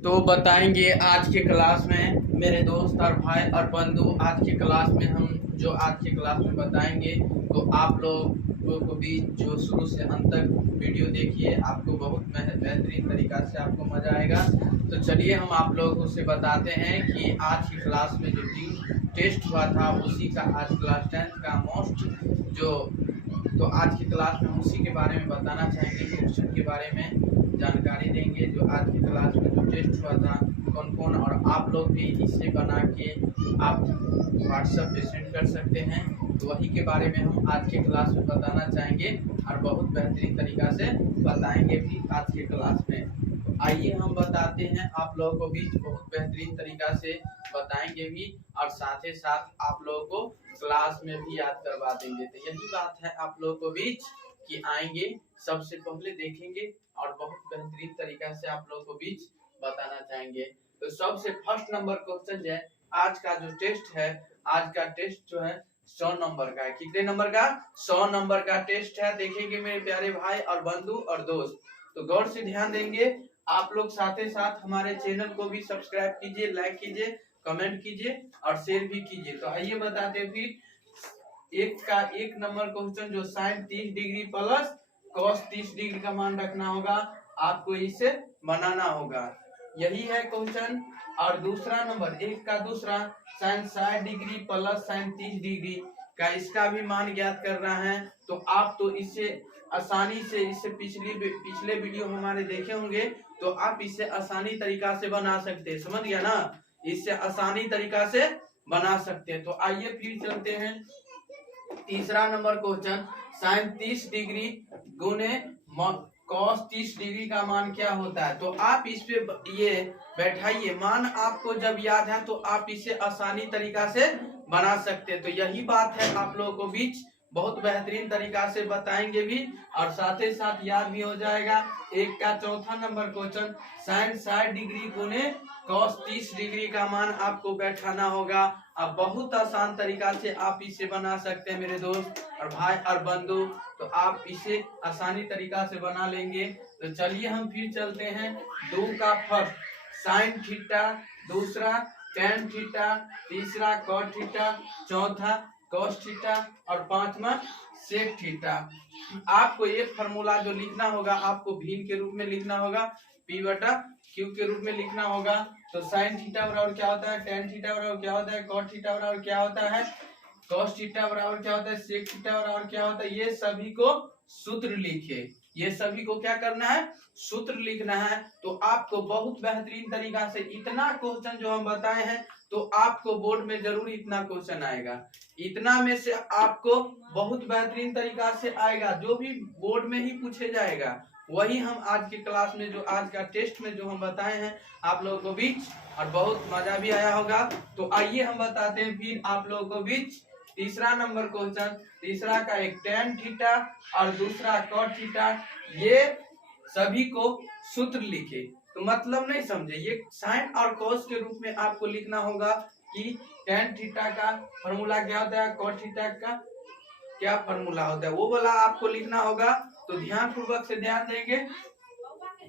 तो बताएंगे आज के क्लास में मेरे दोस्त और भाई और बंधु। आज के क्लास में हम जो आज के क्लास में बताएंगे तो आप लोगों को भी जो शुरू से अंत तक वीडियो देखिए, आपको बहुत बेहतरीन तरीका से आपको मजा आएगा। तो चलिए हम आप लोगों से बताते हैं कि आज की क्लास में जो टेस्ट हुआ था उसी का आज क्लास 10 का मोस्ट जो तो आज की क्लास में उसी के बारे में बताना चाहेंगे, क्वेश्चन के बारे में जानकारी देंगे। जो आज की क्लास में जो टेस्ट हुआ था कौन कौन, और आप लोग भी इसे बना के आप व्हाट्सएप पे सेंड कर सकते हैं, तो वही के बारे में हम आज के क्लास में बताना चाहेंगे और बहुत बेहतरीन तरीका से बताएंगे भी आज के क्लास में। तो आइए हम बताते हैं आप लोगों को भी बहुत बेहतरीन तरीका से बताएंगे भी, और साथ ही साथ आप लोगों को क्लास में भी याद करवा देंगे। तो यही बात है आप लोगों को बीच कि आएंगे सबसे पहले देखेंगे और बहुत बेहतरीन तरीका से आप लोगों को बीच बताना चाहेंगे। तो सबसे फर्स्ट नंबर क्वेश्चन जो है आज का जो टेस्ट है, आज का टेस्ट जो है 100 नंबर का है। कितने नंबर का? 100 नंबर का टेस्ट है। देखेंगे मेरे प्यारे भाई और बंधु और दोस्त, तो गौर से ध्यान देंगे आप लोग। साथ ही साथ हमारे चैनल को भी सब्सक्राइब कीजिए, लाइक कीजिए, कमेंट कीजिए और शेयर भी कीजिए। तो आइए बताते फिर एक का एक नंबर क्वेश्चन जो sine 30 degree plus cos 30 degree का मान रखना होगा, आपको इसे बनाना होगा, यही है क्वेश्चन। और दूसरा नंबर एक का दूसरा sine 60 degree plus sine 30 degree का इसका भी मान ज्ञात करना है। तो आप तो इसे आसानी से इसे पिछले वीडियो हमारे देखे होंगे, तो आप इसे आसानी तरीका से बना सकते हैं, समझ गया ना? इससे आसानी तरीका से बना सकते हैं। तो आइए फिर चलते हैं तीसरा नंबर क्वेश्चन, साइन 30 डिग्री गुने कॉस 30 डिग्री का मान क्या होता है। तो आप इस पे ये बैठाइए, मान आपको जब याद है तो आप इसे आसानी तरीका से बना सकते हैं। तो यही बात है आप लोगों को बीच बहुत बेहतरीन तरीका से बताएंगे भी, और साथ ही साथ याद भी हो जाएगा। एक का चौथा नंबर क्वेश्चन साइन 60 डिग्री गुने कॉस 30 डिग्री का मान आपको बैठाना होगा। अब बहुत आसान तरीका से आप इसे बना सकते हैं मेरे दोस्त और भाई और बंधु, तो आप इसे आसानी तरीका से बना लेंगे। तो चलिए हम फिर चलते हैं दो का फर्स्ट साइन थीटा, दूसरा टेन थीटा, तीसरा कॉट थीटा, चौथा कॉस थीटा और पांचवा सेक थीटा। आपको ये फॉर्मूला जो लिखना होगा आपको भीम के रूप में लिखना होगा, पी बटा क्यू के रूप में लिखना होगा। तो साइन थीटा बराबर क्या होता है, टेन थीटा बराबर क्या होता है, कॉट थीटा बराबर क्या होता है, कॉस थीटा बराबर क्या होता है, सेक थीटा बराबर क्या होता है। ये सभी को सूत्र लिखे, ये सभी को क्या करना है, सूत्र लिखना है। तो आपको बहुत बेहतरीन तरीका से इतना क्वेश्चन जो हम बताए हैं, तो आपको बोर्ड में जरूर इतना क्वेश्चन आएगा, इतना में से आपको बहुत बेहतरीन तरीका से आएगा, जो भी बोर्ड में ही पूछे जाएगा वही हम आज की क्लास में जो आज का टेस्ट में जो हम बताए हैं आप लोगों को बीच, और बहुत मजा भी आया होगा। तो आइए हम बताते हैं फिर आप लोगों को बीच तीसरा नंबर क्वेश्चन, तीसरा का एक टेन थीटा और दूसरा कॉट थीटा, ये सभी को सूत्र लिखे। तो मतलब नहीं समझे, ये साइन और कॉस के रूप में आपको लिखना होगा कि टेन थीटा का फॉर्मूला क्या होता है, कॉट थीटा का क्या फॉर्मूला होता है, वो वाला आपको लिखना होगा। तो ध्यान पूर्वक से ध्यान देंगे।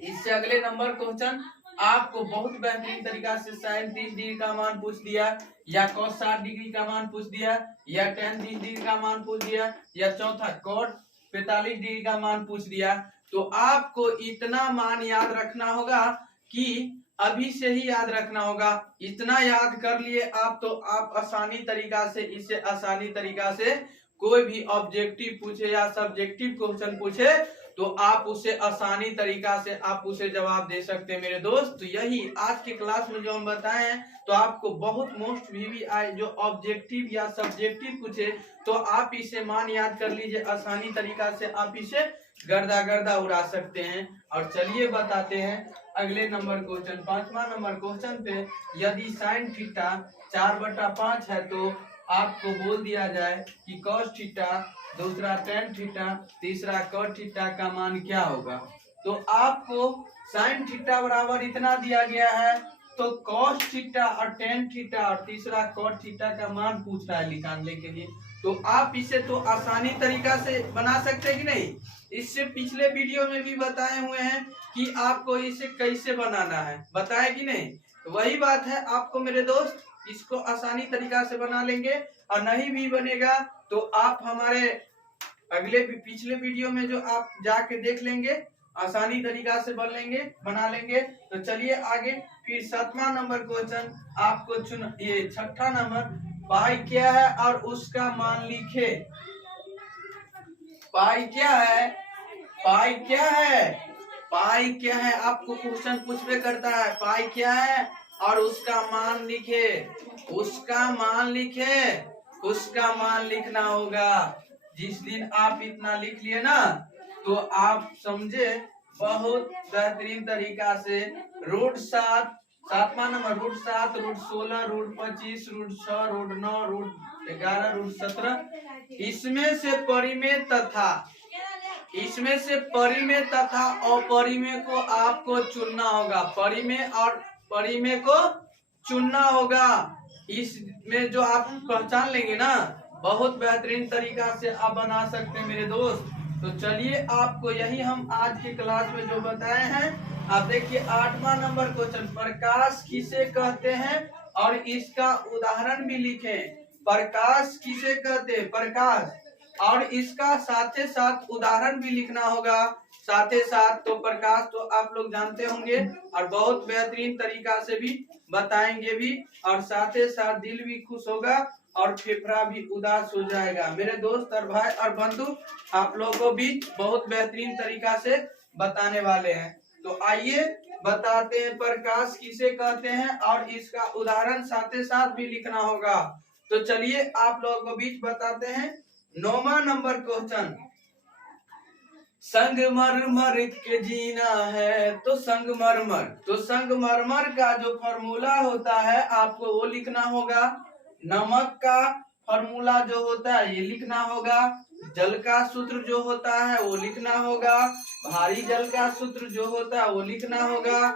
इससे अगले नंबर क्वेश्चन आपको बहुत बेहतरीन तरीका से साइन 30 डिग्री का मान पूछ दिया, या कॉस 60 डिग्री का मान पूछ दिया, या टेन 30 डिग्री का मान पूछ दिया, या चौथा कॉट 45 डिग्री का मान पूछ दिया। तो आपको इतना मान याद रखना होगा कि अभी से ही याद रखना होगा। इतना याद कर लिए आप तो आप आसानी तरीका से इसे आसानी तरीका से कोई भी ऑब्जेक्टिव पूछे या सब्जेक्टिव क्वेश्चन पूछे तो आप उसे आसानी तरीका से आप उसे जवाब दे सकते हैं मेरे दोस्त। तो यही आज के क्लास में जो हम बताए हैं, तो आपको बहुत मोस्ट भी आए जो ऑब्जेक्टिव या सब्जेक्टिव पूछे तो आप इसे मान याद कर लीजिए, आसानी तरीका से आप इसे गर्दा गर्दा उड़ा सकते हैं। और चलिए बताते हैं अगले नंबर क्वेश्चन, पांचवा नंबर क्वेश्चन पे यदि साइन थीटा 4/5 है तो आपको बोल दिया जाए कि कॉस थीटा, दूसरा टेन थीटा, तीसरा कॉट थीटा का मान क्या होगा। तो आपको साइन थीटा बराबर इतना दिया गया है, तो कॉस थीटा और टेन थीटा और तीसरा कॉट थीटा का मान पूछ रहा है निकालने के लिए। तो आप इसे तो आसानी तरीका से बना सकते हैं कि नहीं। इससे पिछले वीडियो में भी बताए हुए हैं कि आपको इसे कैसे बनाना है, बताए कि नहीं। तो वही बात है, आपको मेरे दोस्त इसको आसानी तरीका से बना लेंगे, और नहीं भी बनेगा तो आप हमारे अगले पिछले वीडियो में जो आप जाके देख लेंगे, आसानी तरीका से बना लेंगे। तो चलिए आगे, फिर 7वां नंबर क्वेश्चन आपको ये 6ठा नंबर, पाई क्या है और उसका मान लिखे। पाई क्या है, पाई क्या है, पाई क्या है, आपको क्वेश्चन पूछबे करता है पाई क्या है और उसका मान लिखे। उसका मान लिखे, उसका मान लिखना होगा। जिस दिन आप इतना लिख लिए ना, तो आप समझे बहुत बेहतरीन तरीका से। रूट 7, 7वां number route 7, route 16, route 25, route 6, route 9, route 11, route 17, इसमें से परिमेय तथा अपरिमेय को आपको चुनना होगा। परिमेय और परिमेय को चुनना होगा। इसमें जो आप पहचान लेंगे ना, बहुत बेहतरीन तरीका से आप बना सकते हैं मेरे दोस्त। तो चलिए आपको यही हम आज की क्लास में जो बताए हैं, आप देखिए 8वां नंबर क्वेश्चन, प्रकाश किसे कहते हैं और इसका उदाहरण भी लिखें। प्रकाश किसे कहते हैं, प्रकाश, और इसका साथ साथ उदाहरण भी लिखना होगा। साथ साथ तो प्रकाश तो आप लोग जानते होंगे, और बहुत बेहतरीन तरीका से भी बताएंगे भी, और साथ साथ दिल भी खुश होगा और फेफड़ा भी उदास हो जाएगा। मेरे दोस्त और भाई और बंधु, आप लोगों को भी बहुत बेहतरीन तरीका से बताने वाले हैं। तो आइए बताते हैं, प्रकाश किसे कहते हैं और इसका उदाहरण साथ साथ भी लिखना होगा। तो चलिए आप लोगों को बीच बताते हैं 9वां नंबर क्वेश्चन, संगमरमर के जीना है। तो संगमरमर का जो फॉर्मूला होता है आपको वो लिखना होगा। नमक का फॉर्मूला जो होता है ये लिखना होगा। जल का सूत्र जो होता है वो लिखना होगा। भारी जल का सूत्र जो होता है वो लिखना होगा।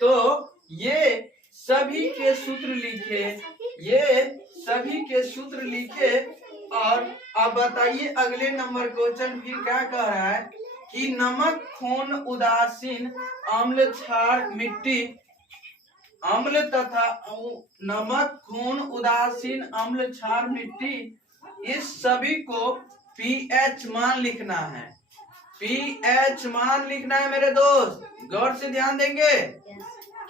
तो ये सभी के सूत्र लिखे, ये सभी के सूत्र लिखे। और अब बताइए अगले नंबर क्वेश्चन फिर क्या कह रहा है कि नमक, खून, उदासीन, अम्ल, क्षार, मिट्टी, अम्ल तथा नमक, खून, उदासीन, अम्ल, क्षार, मिट्टी, इस सभी को पीएच मान लिखना है। पीएच मान लिखना है मेरे दोस्त, गौर से ध्यान देंगे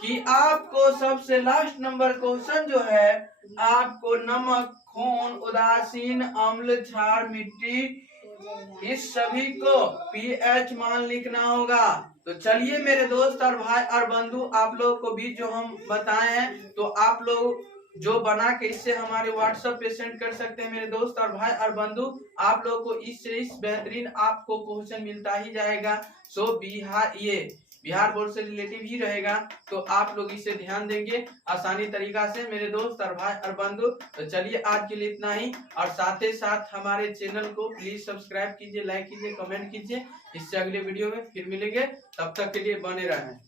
कि आपको सबसे लास्ट नंबर क्वेश्चन जो है, आपको नमक, खून, उदासीन, अम्ल, क्षार, मिट्टी, इस सभी को पीएच मान लिखना होगा। तो चलिए मेरे दोस्त और भाई और बंधु, आप लोगों को भी जो हम बताए हैं, तो आप लोग जो बना के इससे हमारे व्हाट्सएप पे सेंड कर सकते हैं मेरे दोस्त और भाई और बंधु। आप लोग को इससे इस बेहतरीन आपको क्वेश्चन मिलता ही जाएगा। सो बिहार बोर्ड से रिलेटिव ही रहेगा, तो आप लोग इसे ध्यान देंगे आसानी तरीका से मेरे दोस्त और भाई और बंधु। तो चलिए आज के लिए इतना ही, और साथ ही साथ हमारे चैनल को प्लीज सब्सक्राइब कीजिए, लाइक कीजिए, कमेंट कीजिए। इससे अगले वीडियो में फिर मिलेंगे, तब तक के लिए बने रहें।